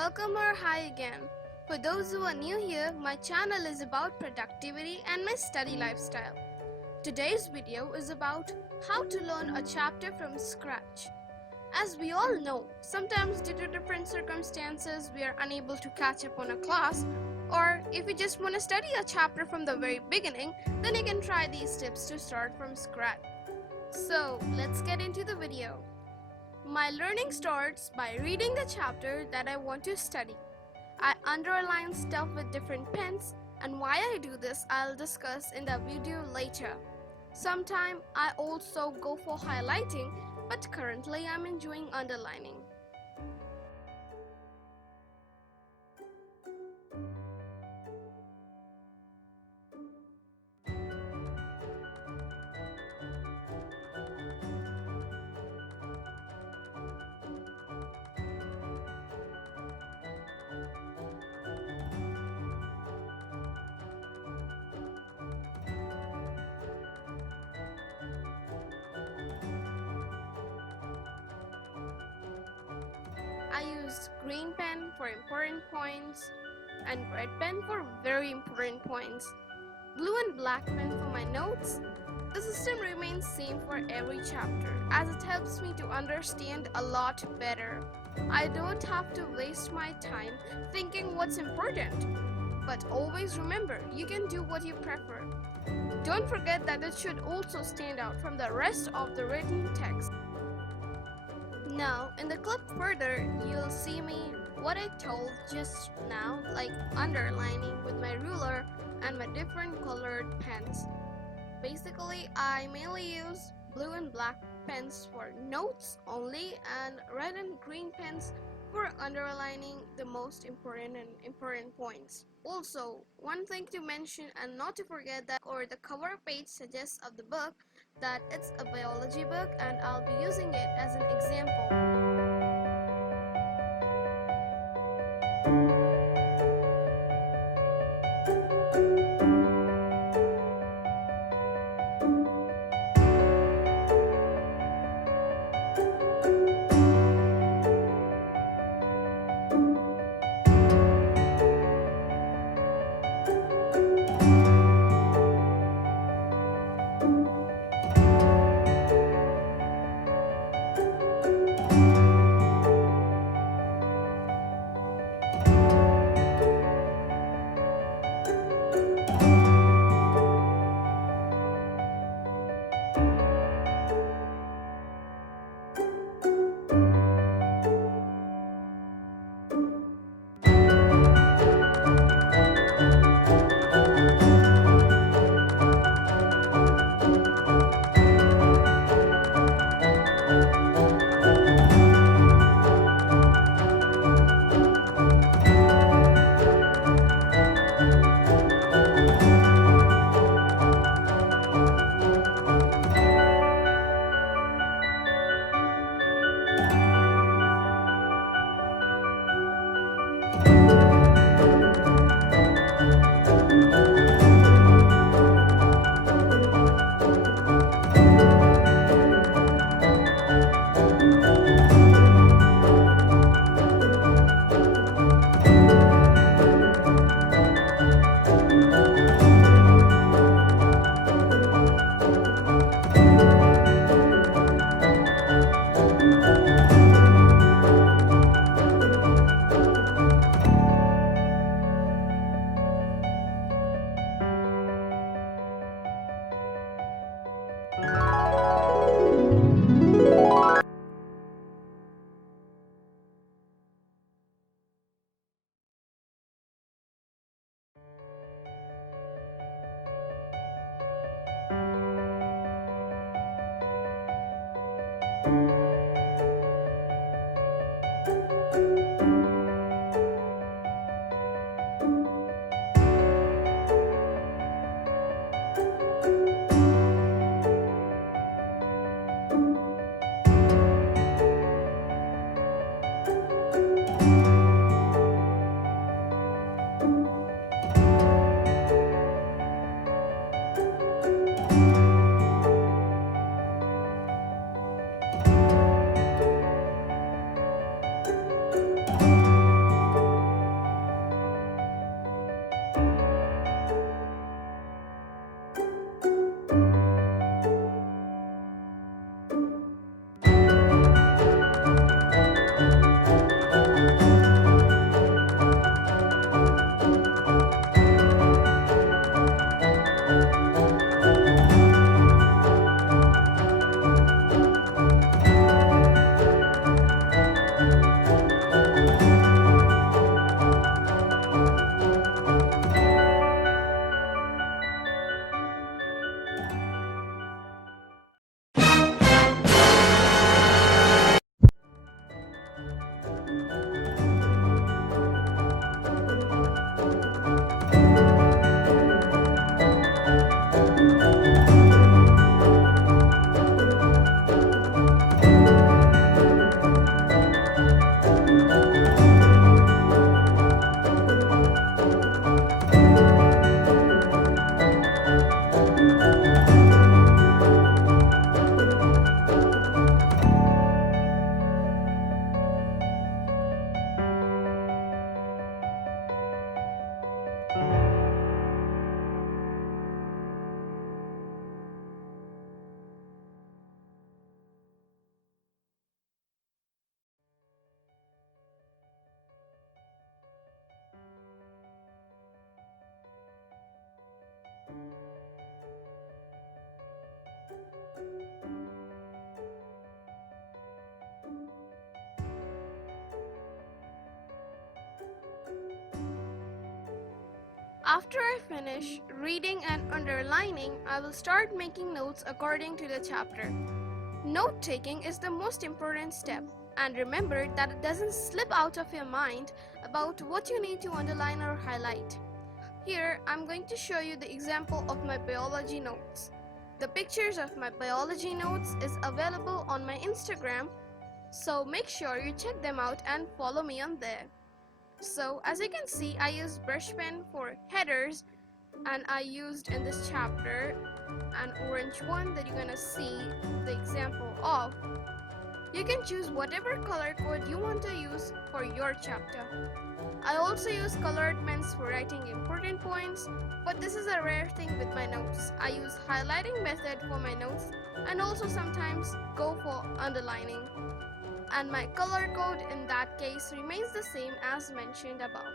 welcome or hi again. For those who are new here, my channel is about productivity and my study lifestyle. Today's video is about how to learn a chapter from scratch. As we all know, sometimes due to different circumstances, we are unable to catch up on a class, or if you just want to study a chapter from the very beginning, then you can try these tips to start from scratch. So, let's get into the video. My learning starts by reading the chapter that I want to study. I underline stuff with different pens, and why I do this I'll discuss in the video later. Sometimes I also go for highlighting, but currently I'm enjoying underlining. I use green pen for important points and red pen for very important points. Blue and black pen for my notes. The system remains same for every chapter as it helps me to understand a lot better. I don't have to waste my time thinking what's important. But always remember, you can do what you prefer. Don't forget that it should also stand out from the rest of the written text. Now, in the clip further, you'll see me what I told just now, like underlining with my ruler and my different colored pens. Basically, I mainly use blue and black pens for notes only and red and green pens for underlining the most important points. Also, one thing to mention and not to forget that the cover page suggests of the book that it's a biology book and I'll be using it as an example. After I finish reading and underlining, I will start making notes according to the chapter. Note taking is the most important step, and remember that it doesn't slip out of your mind about what you need to underline or highlight. Here, I'm going to show you the example of my biology notes. The pictures of my biology notes is available on my Instagram, so make sure you check them out and follow me on there. So as you can see, I used brush pen for headers, and I used in this chapter an orange one that you're gonna see the example of. You can choose whatever color code you want to use for your chapter. I also use colored pens for writing important points, but this is a rare thing with my notes. I use highlighting method for my notes and also sometimes go for underlining. And my color code in that case remains the same as mentioned above.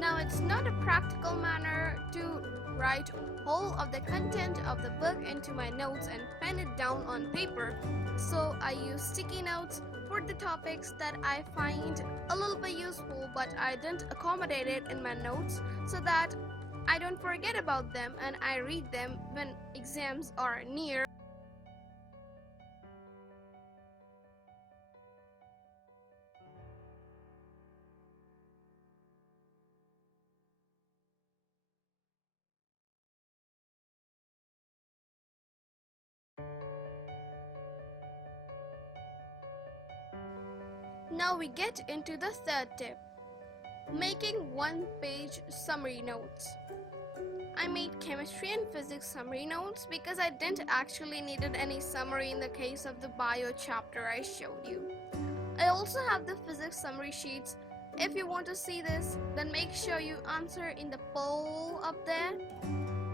Now it's not a practical manner to write whole of the content of the book into my notes and pen it down on paper, so I use sticky notes for the topics that I find a little bit useful, but I didn't accommodate it in my notes so that I don't forget about them and I read them when exams are near. Now we get into the third tip, making one-page summary notes. I made chemistry and physics summary notes because I didn't actually needed any summary in the case of the bio chapter I showed you. I also have the physics summary sheets. If you want to see this, then make sure you answer in the poll up there.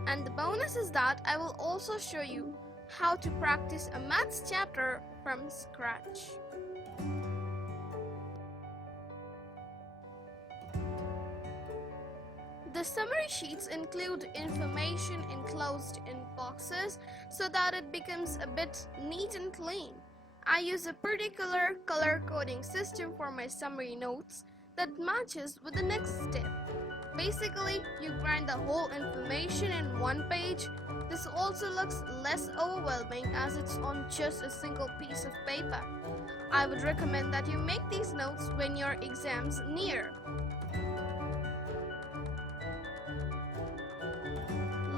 And the bonus is that I will also show you how to practice a maths chapter from scratch. The summary sheets include information enclosed in boxes so that it becomes a bit neat and clean. I use a particular color coding system for my summary notes that matches with the next step. Basically, you grind the whole information in one page. This also looks less overwhelming as it's on just a single piece of paper. I would recommend that you make these notes when your exam's near.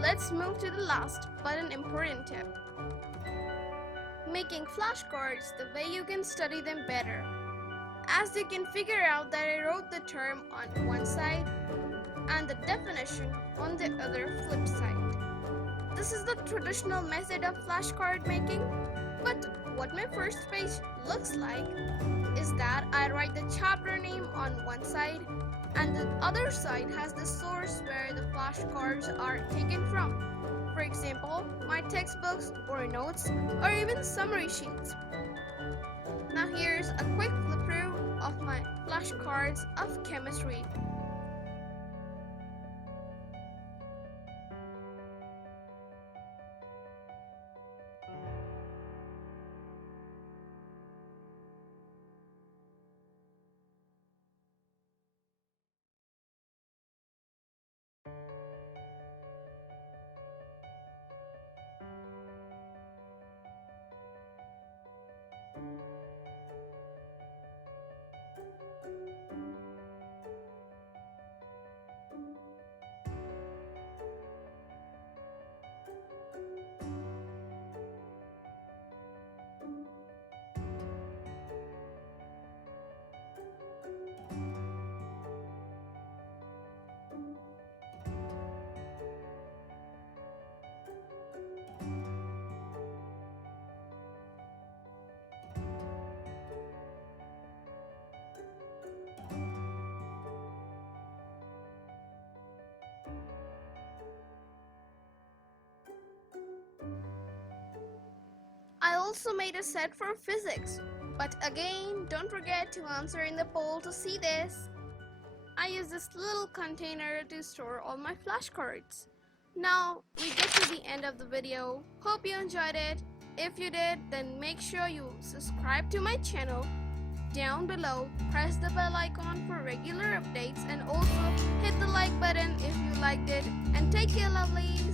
Let's move to the last but an important tip. Making flashcards the way you can study them better. As you can figure out that I wrote the term on one side and the definition on the other flip side. This is the traditional method of flashcard making, but what my first page looks like is that I write the chapter name on one side and the other side has the source where the flashcards are taken from. For example, my textbooks or notes or even summary sheets. Now here's a quick flip through of my flashcards of chemistry. I also made a set for physics, but again, don't forget to answer in the poll to see this. I use this little container to store all my flashcards. Now we get to the end of the video. Hope you enjoyed it. If you did, then make sure you subscribe to my channel. Down below, press the bell icon for regular updates and also hit the like button if you liked it. And take care, lovelies.